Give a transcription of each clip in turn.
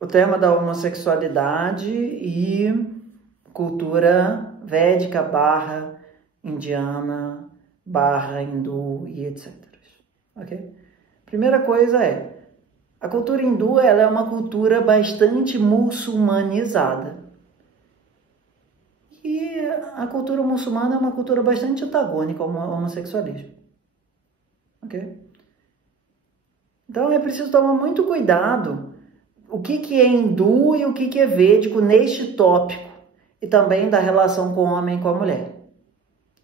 o tema da homossexualidade e cultura védica barra indiana, barra hindu e etc. Ok? Primeira coisa é, a cultura hindu ela é uma cultura bastante muçulmanizada. E a cultura muçulmana é uma cultura bastante antagônica ao homossexualismo. Ok? Então é preciso tomar muito cuidado o que é hindu e o que é védico neste tópico e também da relação com o homem e com a mulher.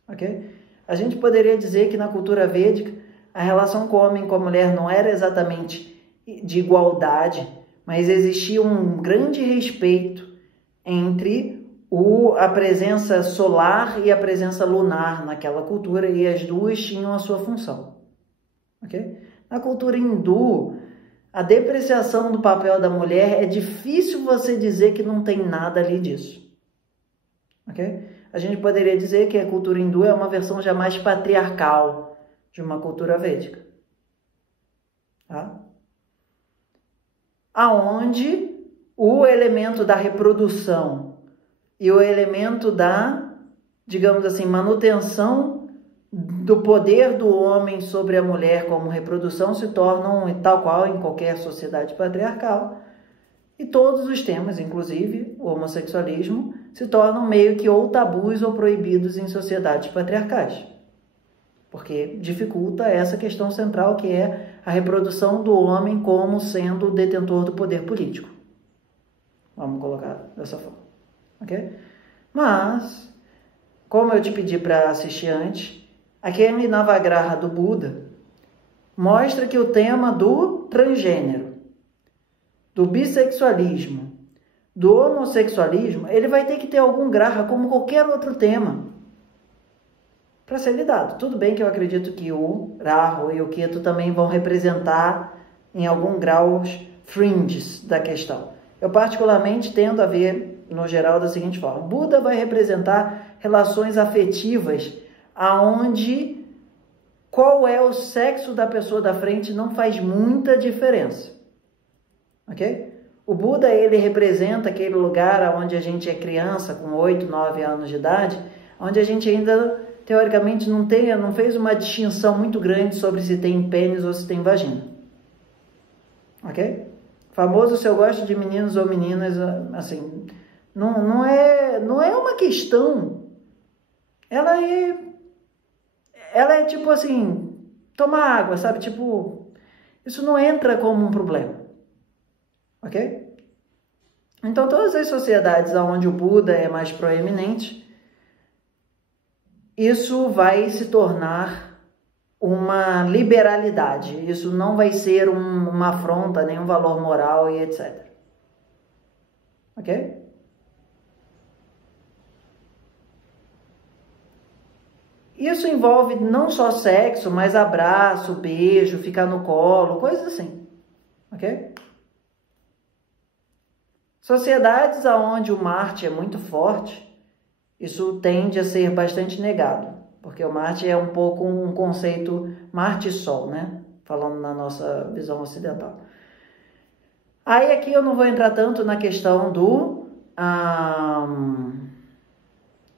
Ok? A gente poderia dizer que na cultura védica a relação com o homem e com a mulher não era exatamente de igualdade, mas existia um grande respeito entre a presença solar e a presença lunar naquela cultura, e as duas tinham a sua função. Okay? Na cultura hindu, a depreciação do papel da mulher é difícil você dizer que não tem nada ali disso. Okay? A gente poderia dizer que a cultura hindu é uma versão já mais patriarcal de uma cultura védica. Tá? Aonde o elemento da reprodução e o elemento da, digamos assim, manutenção do poder do homem sobre a mulher como reprodução se tornam tal qual em qualquer sociedade patriarcal. E todos os temas, inclusive o homossexualismo, se tornam meio que ou tabus ou proibidos em sociedades patriarcais. Porque dificulta essa questão central que é a reprodução do homem como sendo o detentor do poder político. Vamos colocar dessa forma. Ok? Mas, como eu te pedi para assistir antes, aquele Navagraha do Buda mostra que o tema do transgênero, do bissexualismo, do homossexualismo, ele vai ter que ter algum graha como qualquer outro tema para ser lidado. Tudo bem que eu acredito que o Rahu e o Ketu também vão representar em algum grau os fringes da questão. Eu particularmente tendo a ver, no geral, da seguinte forma. Buda vai representar relações afetivas aonde qual é o sexo da pessoa da frente não faz muita diferença. Ok? O Buda, ele representa aquele lugar onde a gente é criança, com 8, 9 anos de idade, onde a gente ainda, teoricamente, não fez uma distinção muito grande sobre se tem pênis ou se tem vagina. Ok? Famoso se eu gosto de meninos ou meninas, assim, não é uma questão. Ela é tipo assim, tomar água, sabe? Tipo, isso não entra como um problema. Ok? Então, todas as sociedades onde o Buda é mais proeminente, isso vai se tornar uma liberalidade. Isso não vai ser uma afronta, nenhum valor moral e etc. Ok? Isso envolve não só sexo, mas abraço, beijo, ficar no colo, coisas assim. Ok? Sociedades onde o Marte é muito forte, isso tende a ser bastante negado, porque o Marte é um pouco um conceito Marte-Sol, né? Falando na nossa visão ocidental. Aí aqui eu não vou entrar tanto na questão do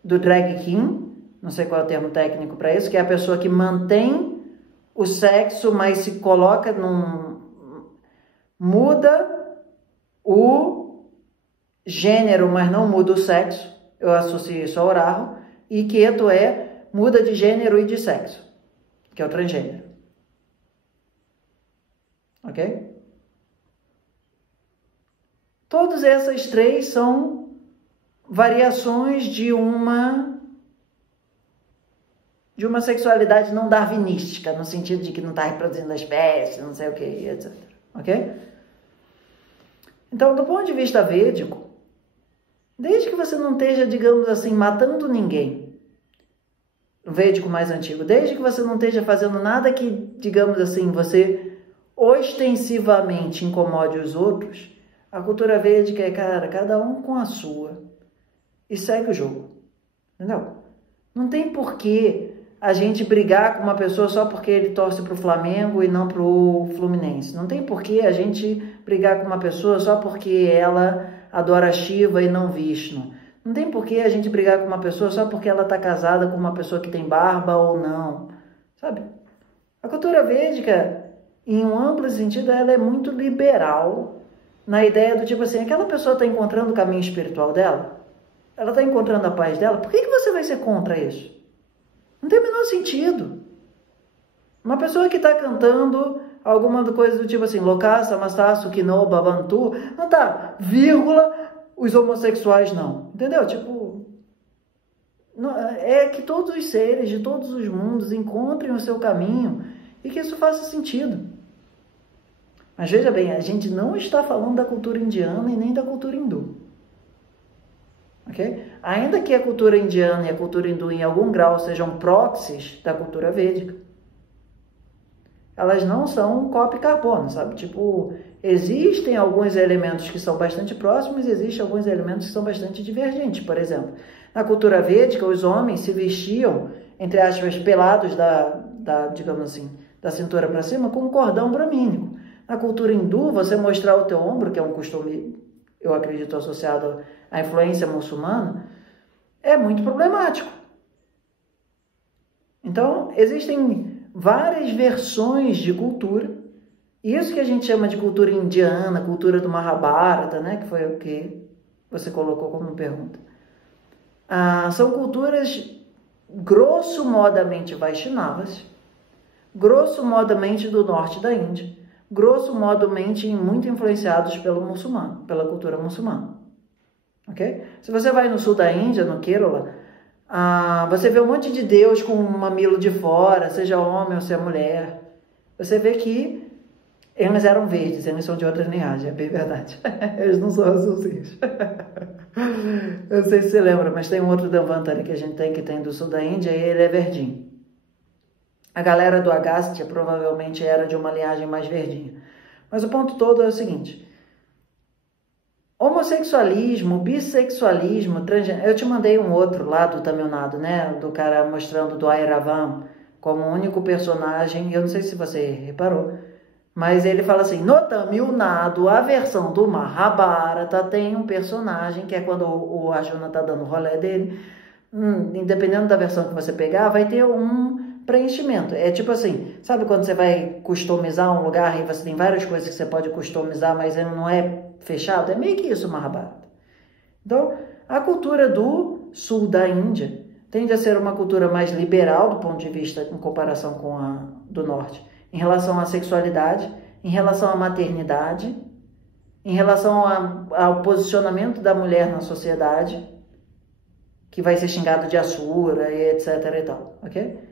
drag king, não sei qual é o termo técnico para isso, que é a pessoa que mantém o sexo, mas se coloca muda o gênero, mas não muda o sexo. Eu associo isso ao Rahu. E Ketu muda de gênero e de sexo, que é o transgênero. Ok? Todas essas três são variações de uma sexualidade não darwinística, no sentido de que não está reproduzindo a espécie, não sei o que, etc. Ok? Então, do ponto de vista védico, desde que você não esteja, digamos assim, matando ninguém, o védico mais antigo, desde que você não esteja fazendo nada que, digamos assim, você ostensivamente incomode os outros, a cultura védica é, cara, cada um com a sua, e segue o jogo, entendeu? Não tem porquê a gente brigar com uma pessoa só porque ele torce para o Flamengo e não para o Fluminense. Não tem por que a gente brigar com uma pessoa só porque ela adora Shiva e não Vishnu. Não tem por que a gente brigar com uma pessoa só porque ela está casada com uma pessoa que tem barba ou não, sabe? A cultura védica, em um amplo sentido, ela é muito liberal na ideia do tipo assim, aquela pessoa está encontrando o caminho espiritual dela, ela está encontrando a paz dela, por que você vai ser contra isso? Não tem o menor sentido. Uma pessoa que está cantando alguma coisa do tipo assim, Lokasa, Mastasu, Kino, Babantu, não tá, vírgula, os homossexuais não. Entendeu? Tipo, é que todos os seres de todos os mundos encontrem o seu caminho e que isso faça sentido. Mas veja bem, a gente não está falando da cultura indiana e nem da cultura hindu. Okay? Ainda que a cultura indiana e a cultura hindu em algum grau sejam proxies da cultura védica, elas não são cópia e carbono, sabe? Tipo, existem alguns elementos que são bastante próximos e existem alguns elementos que são bastante divergentes. Por exemplo, na cultura védica, os homens se vestiam, entre aspas, pelados digamos assim, da cintura para cima com um cordão bramínico. Na cultura hindu, você mostrar o teu ombro, que é um costume, eu acredito, associado à influência muçulmana, é muito problemático. Então, existem várias versões de cultura. Isso que a gente chama de cultura indiana, cultura do Mahabharata, né, que foi o que você colocou como pergunta. São culturas grosso modamente Vaishnavas, grosso modamente do norte da Índia, grosso modamente muito influenciados pelo muçulmano, pela cultura muçulmana. Ok? Se você vai no sul da Índia, no Kerala, você vê um monte de deus com um mamilo de fora, seja homem ou seja mulher. Você vê que eles eram verdes, eles são de outra linhagem, é bem verdade. Eles não são azulzinhos. Eu não sei se você lembra, mas tem um outro Dhanvantari que a gente tem, que tem do sul da Índia, e ele é verdinho. A galera do Agastya provavelmente era de uma linhagem mais verdinha. Mas o ponto todo é o seguinte: homossexualismo, bissexualismo, transgênero. Eu te mandei um outro lá do Tamil Nadu, né? Do cara mostrando do Airavam como o único personagem. Eu não sei se você reparou, mas ele fala assim: no Tamil Nadu, a versão do Mahabharata tem um personagem que é quando o Arjuna tá dando o rolê dele. Independendo da versão que você pegar, vai ter um preenchimento. É tipo assim, sabe quando você vai customizar um lugar e você tem várias coisas que você pode customizar, mas ele não é fechado? É meio que isso o Mahabharata. Então, a cultura do sul da Índia tende a ser uma cultura mais liberal do ponto de vista em comparação com a do norte, em relação à sexualidade, em relação à maternidade, em relação ao posicionamento da mulher na sociedade, que vai ser xingado de Asura, e etc e tal, ok?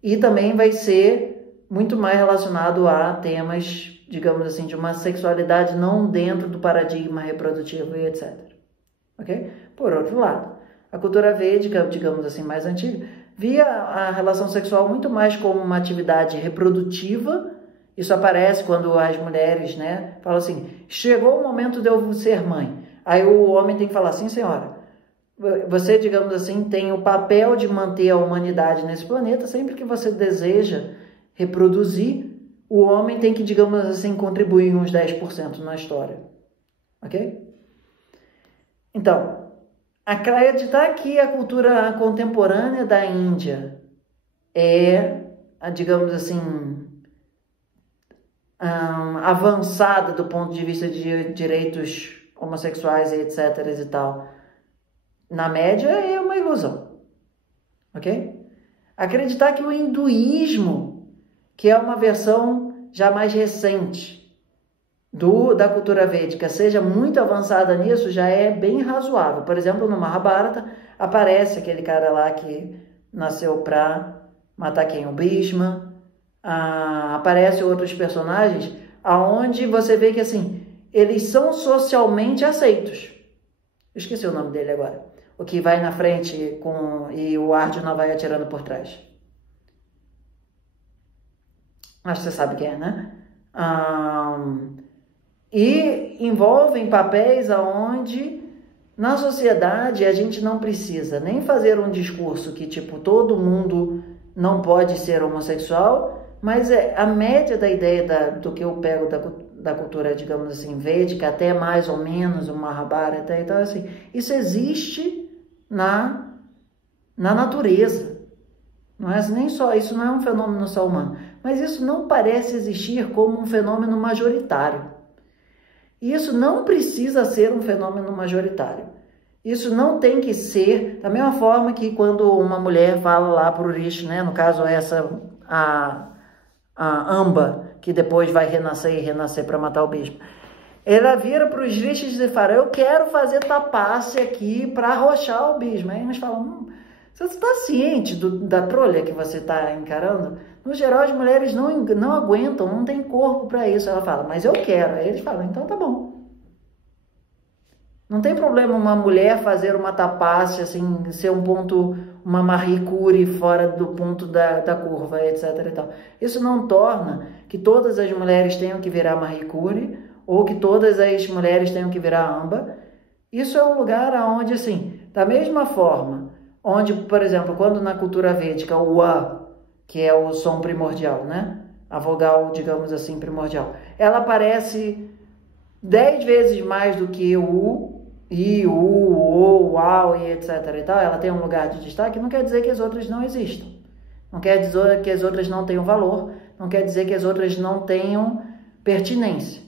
E também vai ser muito mais relacionado a temas, digamos assim, de uma sexualidade não dentro do paradigma reprodutivo e etc. Ok? Por outro lado, a cultura védica, digamos assim, mais antiga, via a relação sexual muito mais como uma atividade reprodutiva. Isso aparece quando as mulheres, né, falam assim: chegou o momento de eu ser mãe. Aí o homem tem que falar: sim, senhora, você, digamos assim, tem o papel de manter a humanidade nesse planeta. Sempre que você deseja reproduzir, o homem tem que, digamos assim, contribuir uns 10% na história. Ok? Então, acreditar que a cultura contemporânea da Índia é, digamos assim, avançada do ponto de vista de direitos homossexuais e etc. e tal, na média, é uma ilusão, ok? Acreditar que o hinduísmo, que é uma versão já mais recente da cultura védica, seja muito avançada nisso, já é bem razoável. Por exemplo, no Mahabharata, aparece aquele cara lá que nasceu para matar quem? O Bhishma. Aparecem outros personagens aonde você vê que, assim, eles são socialmente aceitos. Eu esqueci o nome dele agora. O que vai na frente e o Arjuna vai atirando por trás. Acho que você sabe quem é, né? E envolvem papéis aonde na sociedade a gente não precisa nem fazer um discurso que, tipo, todo mundo não pode ser homossexual, mas a média da ideia do que eu pego da cultura, digamos assim, védica, até mais ou menos o Mahabharata, então assim, isso existe na natureza. Não é nem só, isso não é um fenômeno só humano, mas isso não parece existir como um fenômeno majoritário. E isso não precisa ser um fenômeno majoritário. Isso não tem que ser, da mesma forma que quando uma mulher fala lá para o Rishi, né, no caso a Amba, que depois vai renascer e renascer para matar o Bhishma, ela vira para os Rishis e fala, eu quero fazer tapasse aqui para arrochar o Bhishma. Aí eles falam, você está ciente da trolha que você está encarando? No geral, as mulheres não aguentam, não tem corpo para isso. Ela fala, mas eu quero. Aí eles falam, então tá bom. Não tem problema uma mulher fazer uma tapasse, assim, ser um ponto, uma Marie Curie fora do ponto da curva, etc. e tal. Isso não torna que todas as mulheres tenham que virar Marie Curie ou que todas as mulheres tenham que virar Amba. Isso é um lugar onde, assim, da mesma forma, onde, por exemplo, quando na cultura védica o A, que é o som primordial, né? A vogal, digamos assim, primordial, ela aparece 10 vezes mais do que o U, I, U, O, UAU e etc. e tal, ela tem um lugar de destaque, não quer dizer que as outras não existam. Não quer dizer que as outras não tenham valor, não quer dizer que as outras não tenham pertinência.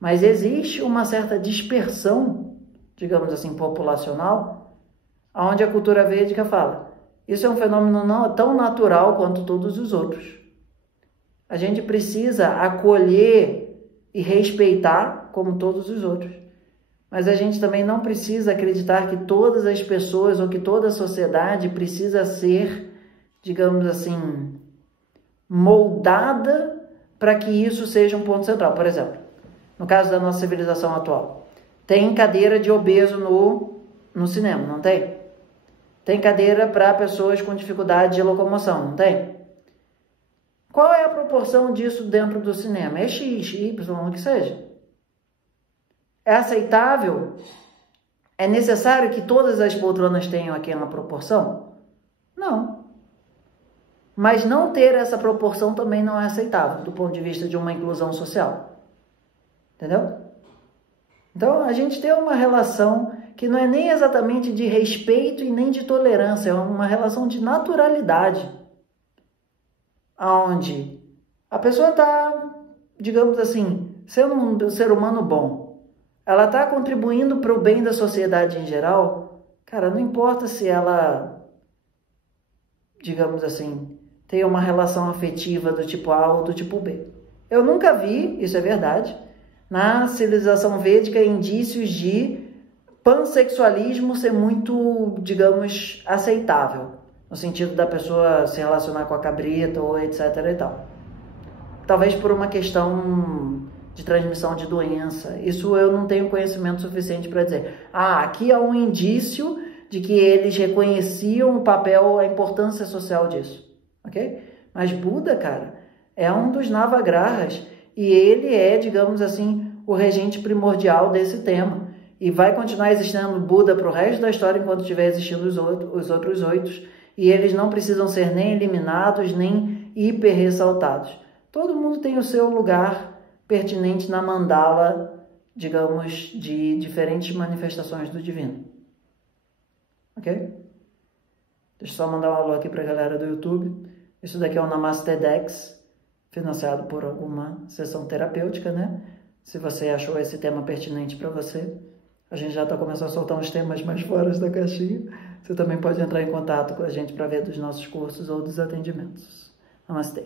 Mas existe uma certa dispersão, digamos assim, populacional, onde a cultura védica fala, isso é um fenômeno não tão natural quanto todos os outros. A gente precisa acolher e respeitar como todos os outros. Mas a gente também não precisa acreditar que todas as pessoas ou que toda a sociedade precisa ser, digamos assim, moldada para que isso seja um ponto central. Por exemplo, no caso da nossa civilização atual, tem cadeira de obeso no cinema, não tem? Tem cadeira para pessoas com dificuldade de locomoção, não tem? Qual é a proporção disso dentro do cinema? É X, Y, o que seja. É aceitável? É necessário que todas as poltronas tenham aquela proporção? Não. Mas não ter essa proporção também não é aceitável, do ponto de vista de uma inclusão social. Entendeu? Então, a gente tem uma relação que não é nem exatamente de respeito e nem de tolerância, é uma relação de naturalidade, onde a pessoa está, digamos assim, sendo um ser humano bom, ela está contribuindo para o bem da sociedade em geral, cara, não importa se ela, digamos assim, tem uma relação afetiva do tipo A ou do tipo B. Eu nunca vi, isso é verdade, na civilização védica, indícios de pansexualismo ser muito, digamos, aceitável, no sentido da pessoa se relacionar com a cabrita ou etc e tal. Talvez por uma questão de transmissão de doença. Isso eu não tenho conhecimento suficiente para dizer. Aqui há um indício de que eles reconheciam o papel, a importância social disso, ok? Mas Buda, cara, é um dos Navagrahas e ele é, digamos assim, o regente primordial desse tema. E vai continuar existindo Buda para o resto da história enquanto estiver existindo os outros 8. E eles não precisam ser nem eliminados, nem hiper ressaltados. Todo mundo tem o seu lugar pertinente na mandala, digamos, de diferentes manifestações do divino. Ok? Deixa eu só mandar um alô aqui para a galera do YouTube. Isso daqui é o Namaste Dex, financiado por alguma sessão terapêutica, né? Se você achou esse tema pertinente para você, a gente já está começando a soltar uns temas mais fora da caixinha. Você também pode entrar em contato com a gente para ver dos nossos cursos ou dos atendimentos. Namastê.